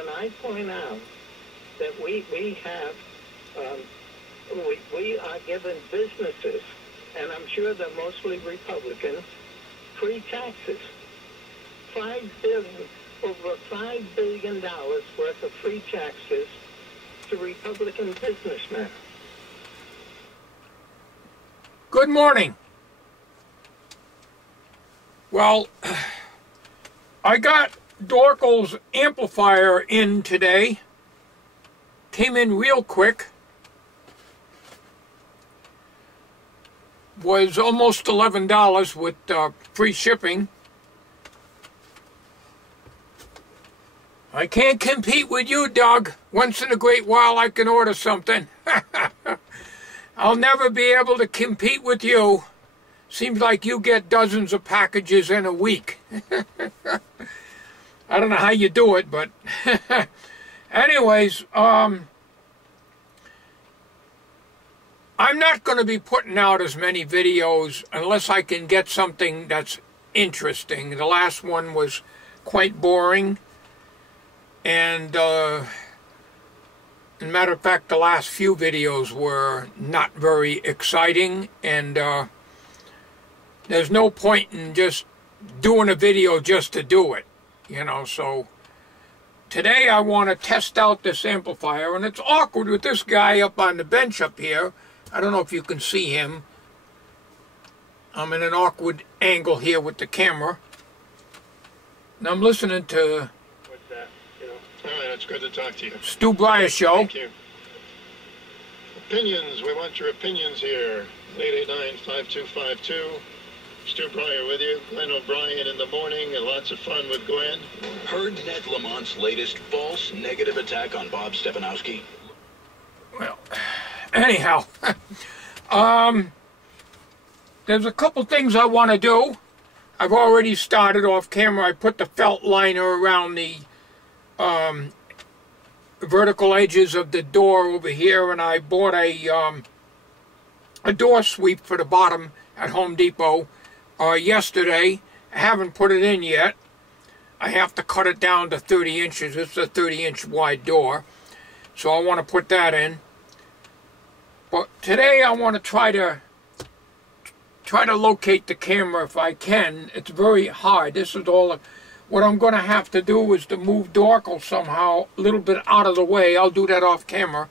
when I point out that we have, we are giving businesses, and I'm sure they're mostly Republicans, free taxes. Over $5 billion worth of free taxes to Republican businessmen. Good morning. Well, I got DORKE'L's Amplifier in today. Came in real quick. Was almost $11 with free shipping. I can't compete with you, Doug. Once in a great while I can order something. I'll never be able to compete with you. Seems like you get dozens of packages in a week. I don't know how you do it, but anyways, I'm not going to be putting out as many videos unless I can get something that's interesting. The last one was quite boring. And, as a matter of fact, the last few videos were not very exciting, and there's no point in just doing a video just to do it, you know. So today I want to test out this amplifier, and it's awkward with this guy up on the bench up here. I don't know if you can see him. I'm in an awkward angle here with the camera, and I'm listening to... All right, it's good to talk to you. Stu Breyer Show. Thank you. Opinions, we want your opinions here. 889-5252. Stu Breyer with you. Glenn O'Brien in the morning, and lots of fun with Glenn. Heard Ned Lamont's latest false negative attack on Bob Stefanowski? Well, anyhow, there's a couple things I want to do. I've already started off camera. I put the felt liner around the vertical edges of the door over here, and I bought a door sweep for the bottom at Home Depot yesterday. I haven't put it in yet. I have to cut it down to 30 inches. It's a 30-inch wide door, so I want to put that in. But today I want to try to locate the camera if I can. It's very hard. This is all. What I'm going to have to do is to move DORKE'L somehow a little bit out of the way. I'll do that off camera.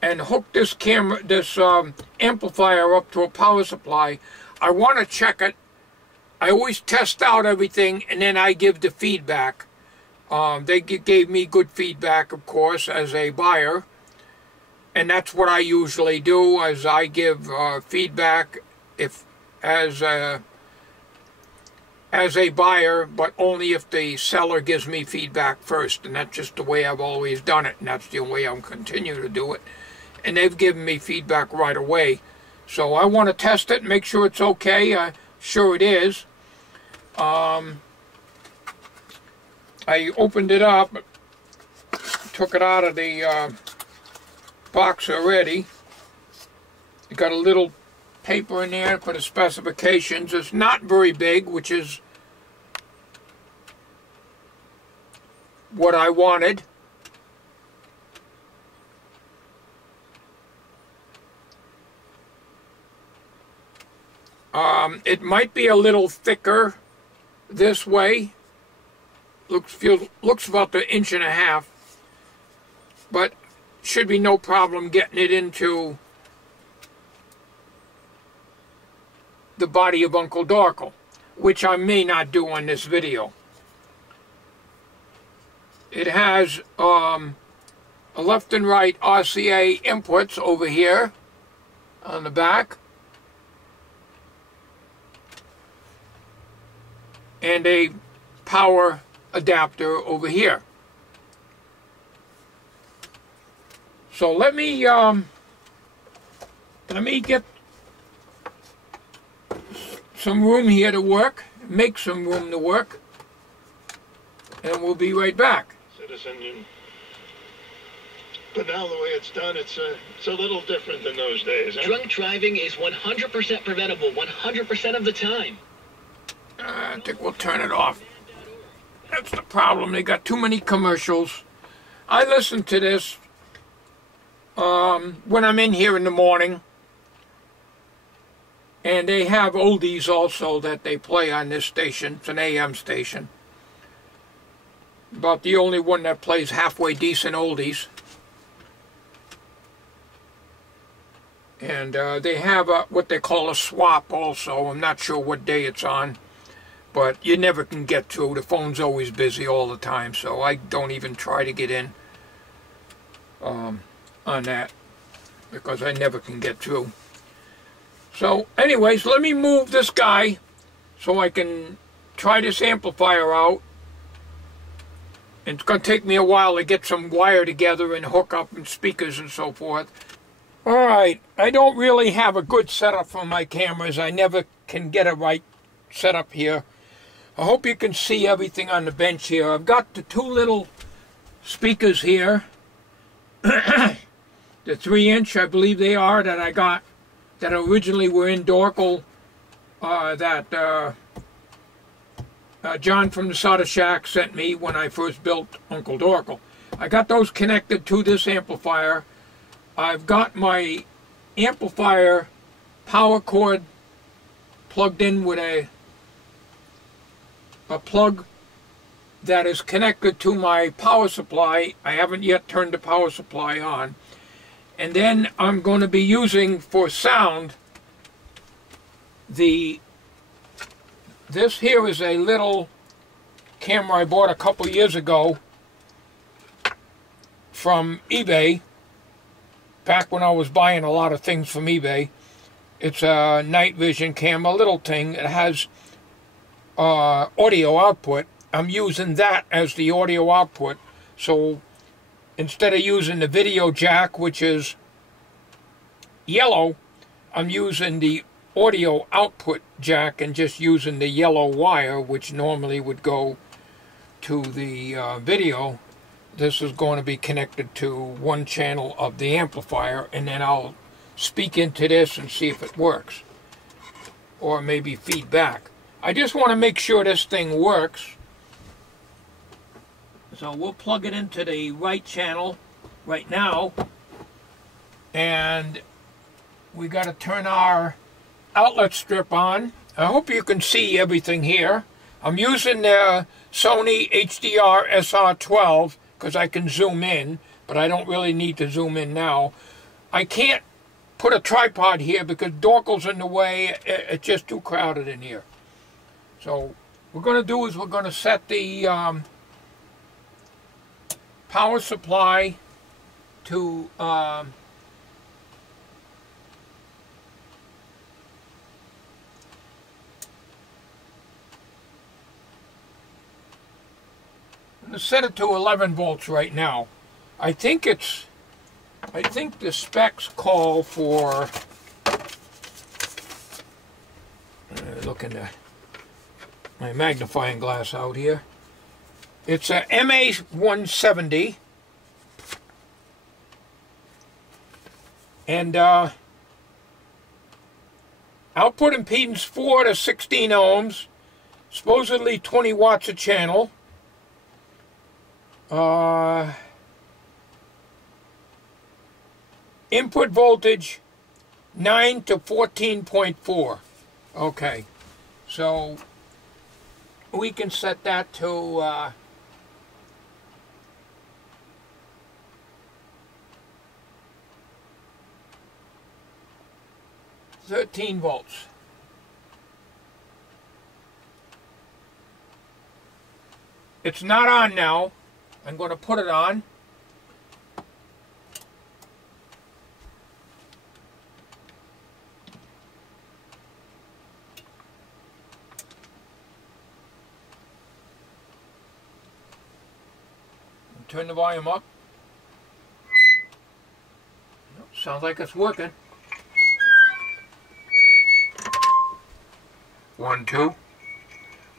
And hook this amplifier up to a power supply. I want to check it. I always test out everything and then I give the feedback. They gave me good feedback, of course, as a buyer. And that's what I usually do, as I give feedback as a buyer, but only if the seller gives me feedback first, and that's just the way I've always done it, and that's the way I'm continuing to do it. And they've given me feedback right away, so I want to test it, make sure it's okay. Sure it is. I opened it up, took it out of the box already. It got a little paper in there for the specifications. It's not very big, which is what I wanted. It might be a little thicker this way. Looks about an inch and a half, but should be no problem getting it into the body of Uncle DORKE'L, which I may not do on this video. It has a left and right RCA inputs over here on the back, and a power adapter over here. So let me get some room here to work, make some room to work, and we'll be right back. Citizen, but now the way it's done, it's a little different than those days. Huh? Drunk driving is 100% preventable 100% of the time. I think we'll turn it off. That's the problem. They got too many commercials. I listen to this when I'm in here in the morning. And they have oldies also that they play on this station. It's an AM station. About the only one that plays halfway decent oldies. And they have what they call a swap also. I'm not sure what day it's on. But you never can get through. The phone's always busy all the time. So I don't even try to get in on that. Because I never can get through. So anyways, let me move this guy so I can try this amplifier out. And it's going to take me a while to get some wire together and hook up and speakers and so forth. Alright, I don't really have a good setup for my cameras. I never can get a right setup here. I hope you can see everything on the bench here. I've got the two little speakers here. The 3-inch, I believe they are, that I got. That originally were in Dorkel, that John from the Solder Shack sent me when I first built Uncle Dorkel. I got those connected to this amplifier. I've got my amplifier power cord plugged in with a plug that is connected to my power supply. I haven't yet turned the power supply on. And then I'm going to be using for sound this here is a little camera I bought a couple years ago from eBay, back when I was buying a lot of things from eBay. It's a night vision camera, little thing. It has audio output. I'm using that as the audio output. So instead of using the video jack, which is yellow, I'm using the audio output jack and just using the yellow wire, which normally would go to the video. This is going to be connected to one channel of the amplifier, and then I'll speak into this and see if it works, or maybe feedback. I just want to make sure this thing works. So we'll plug it into the right channel right now, and we got to turn our outlet strip on. I hope you can see everything here. I'm using the Sony HDR SR12 because I can zoom in, but I don't really need to zoom in now. I can't put a tripod here because Dorkel's in the way. It's just too crowded in here. So what we're going to do is we're going to set the power supply to 11 volts right now. I think the specs call for, looking at my magnifying glass out here. It's a MA170, and output impedance 4 to 16 ohms, supposedly 20 watts a channel. Input voltage 9 to 14.4. Okay, so we can set that to 13 volts. It's not on now. I'm going to put it on. Turn the volume up. Sounds like it's working. 1, 2.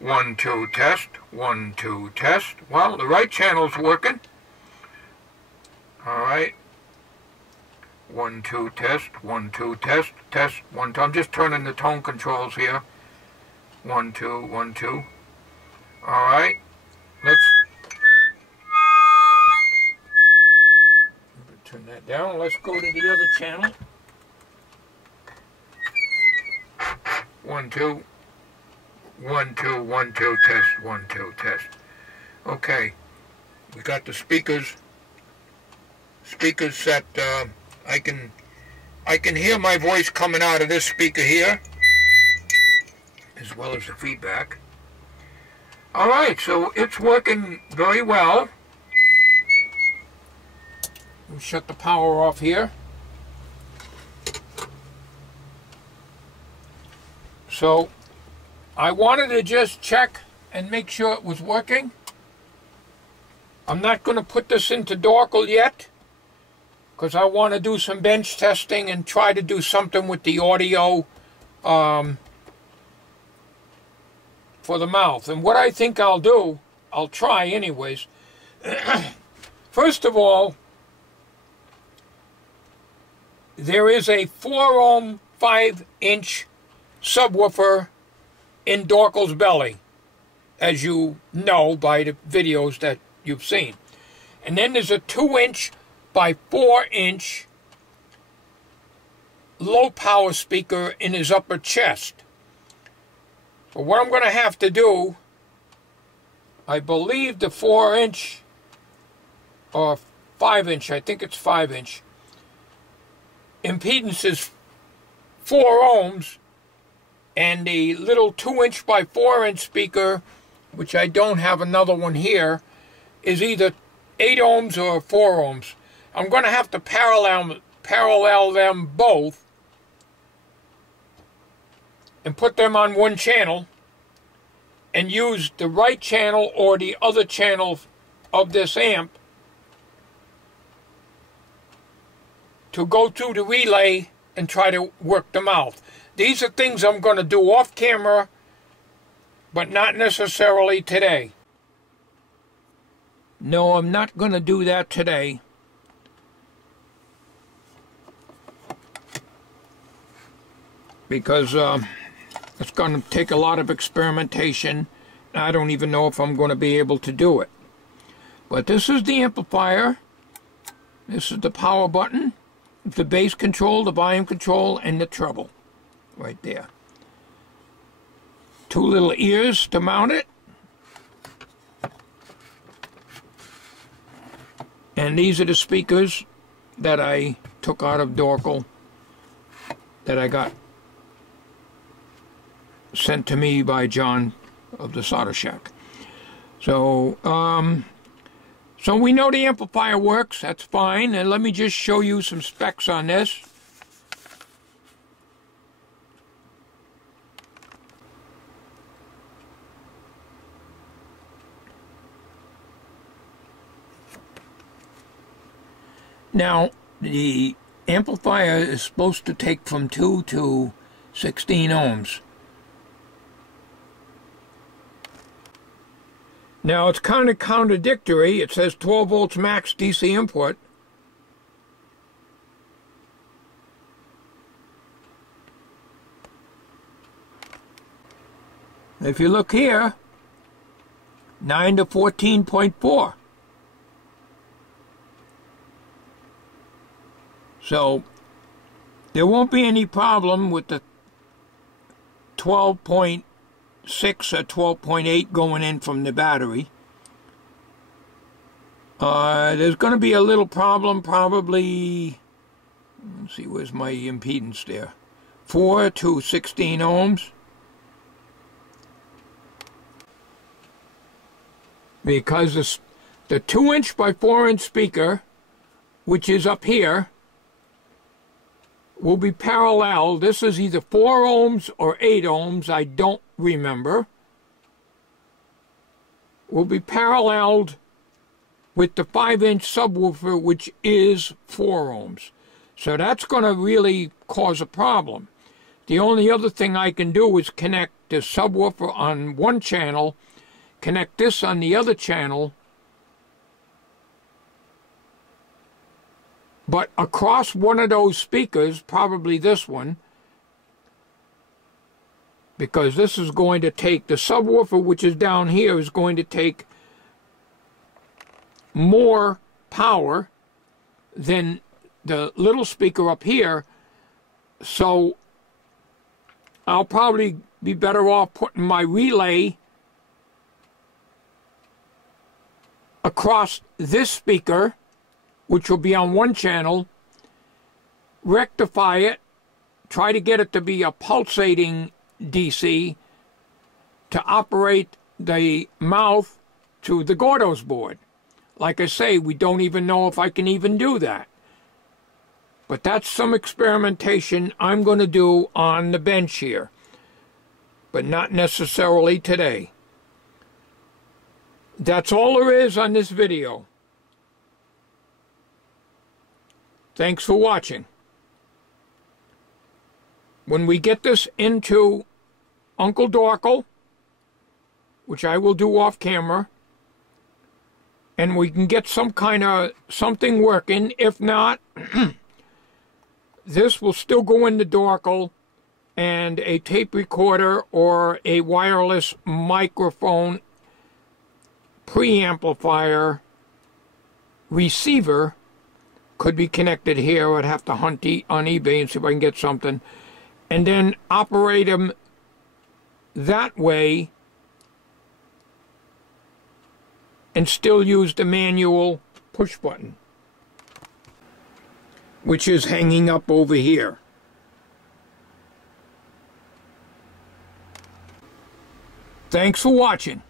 1, 2, test. 1, 2, test. Well, the right channel's working. Alright. 1, 2, test. 1, 2, test. Test. 1, 2. I'm just turning the tone controls here. 1, 2, 1, 2. Alright. let's turn that down. Let's go to the other channel. 1 2 1 2 1 2 test 1 2 test. Okay, we got the speakers set. I can hear my voice coming out of this speaker here, as well as the feedback. All right, so it's working very well. We'll shut the power off here. So I wanted to just check and make sure it was working. I'm not going to put this into Dorkel yet, because I want to do some bench testing and try to do something with the audio for the mouth. And what I think I'll do, I'll try anyways. First of all, there is a 4-ohm 5-inch subwoofer in Dorkel's belly, as you know by the videos that you've seen. And then there's a 2-inch by 4-inch low power speaker in his upper chest. So what I'm going to have to do, I believe the 4-inch or 5-inch, I think it's 5-inch, impedance is 4 ohms, and the little 2-inch by 4-inch speaker, which I don't have another one here, is either 8 ohms or 4 ohms. I'm going to have to parallel them both and put them on one channel and use the right channel or the other channel of this amp to go through the relay and try to work the mouth. These are things I'm going to do off camera, but not necessarily today. No, I'm not going to do that today. Because it's going to take a lot of experimentation. I don't even know if I'm going to be able to do it. But this is the amplifier. This is the power button, the bass control, the volume control, and the treble. Right there. 2 little ears to mount it. And these are the speakers that I took out of Dorkel that I got sent to me by John of the Solder Shack. So, so we know the amplifier works. That's fine. And let me just show you some specs on this. Now, the amplifier is supposed to take from 2 to 16 ohms. Now, it's kind of contradictory. It says 12 volts max DC input. If you look here, 9 to 14.4. So, there won't be any problem with the 12.6 or 12.8 going in from the battery. There's going to be a little problem, probably, let's see, where's my impedance there? 4 to 16 ohms. Because the 2-inch by 4-inch speaker, which is up here, will be parallel. This is either 4 ohms or 8 ohms, I don't remember. Will be paralleled with the 5-inch subwoofer, which is 4 ohms. So that's going to really cause a problem. The only other thing I can do is connect the subwoofer on one channel, connect this on the other channel, but across one of those speakers, probably this one, because this is going to take, the subwoofer which is down here is going to take more power than the little speaker up here, so I'll probably be better off putting my relay across this speaker, which will be on one channel, rectify it, try to get it to be a pulsating DC to operate the mouth to the Gordo's board. Like I say, we don't even know if I can even do that. But that's some experimentation I'm going to do on the bench here, but not necessarily today. That's all there is on this video. Thanks for watching. When we get this into Uncle Dorkel, which I will do off camera, and we can get some kind of something working, if not, this will still go into Dorkel, and a tape recorder or a wireless microphone preamplifier receiver could be connected here. I'd have to hunt on eBay and see if I can get something, and then operate them that way and still use the manual push button, which is hanging up over here. Thanks for watching.